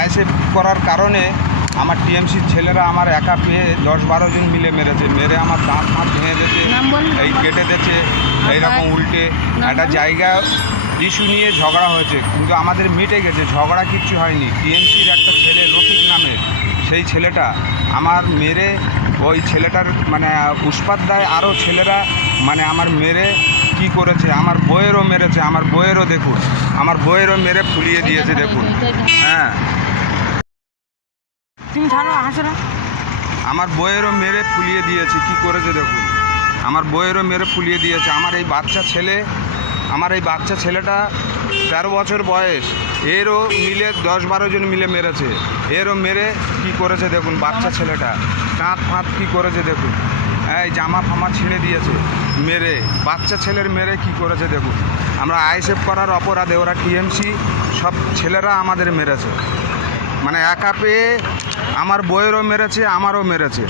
ISF করার কারণে আমার টিএমসির ছেলেরা আমার একা পেয়ে 10-12 জন মিলে মেরেছে, মেরে আমার দাঁত ফাঁত ভেঙে দিয়েছে, এই কেটে দিয়েছে, এইরকম উল্টে একটা জায়গা ইস্যু নিয়ে ঝগড়া হয়েছে, কিন্তু আমাদের মিটে গেছে, ঝগড়া কিচ্ছু হয়নি। টিএমসির একটা ছেলে রফিক নামে, সেই ছেলেটা আমার মেরে, ওই ছেলেটার মানে উৎপাত দেয়, আরও ছেলেরা মানে আমার মেরে কি করেছে, আমার বইয়েরও মেরেছে, আমার বইয়েরও দেখুন, আমার বইয়েরও মেরে ফুলিয়ে দিয়েছে দেখুন। হ্যাঁ, তুমি ছাড়ো হাসো না। আমার বইয়েরও মেরে ফুলিয়ে দিয়েছে, কি করেছে দেখুন, আমার বইয়েরও মেরে ফুলিয়ে দিয়েছে। আমার এই বাচ্চা ছেলেটা 13 বছর বয়স, এরও মিলে 10-12 জন মিলে মেরেছে, এরও মেরে কি করেছে দেখুন, বাচ্চা ছেলেটা কাঁধ ফাঁত কী করেছে দেখুন, এই জামা ফামা ছিঁড়ে দিয়েছে মেরে, বাচ্চা ছেলের মেরে কি করেছে দেখুন। আমরা আইএসএফ করার অপরাধে ওরা টিএমসি সব ছেলেরা আমাদের মেরেছে, মানে একা পেয়ে আমার বইয়েরও মেরেছে, আমারও মেরেছে।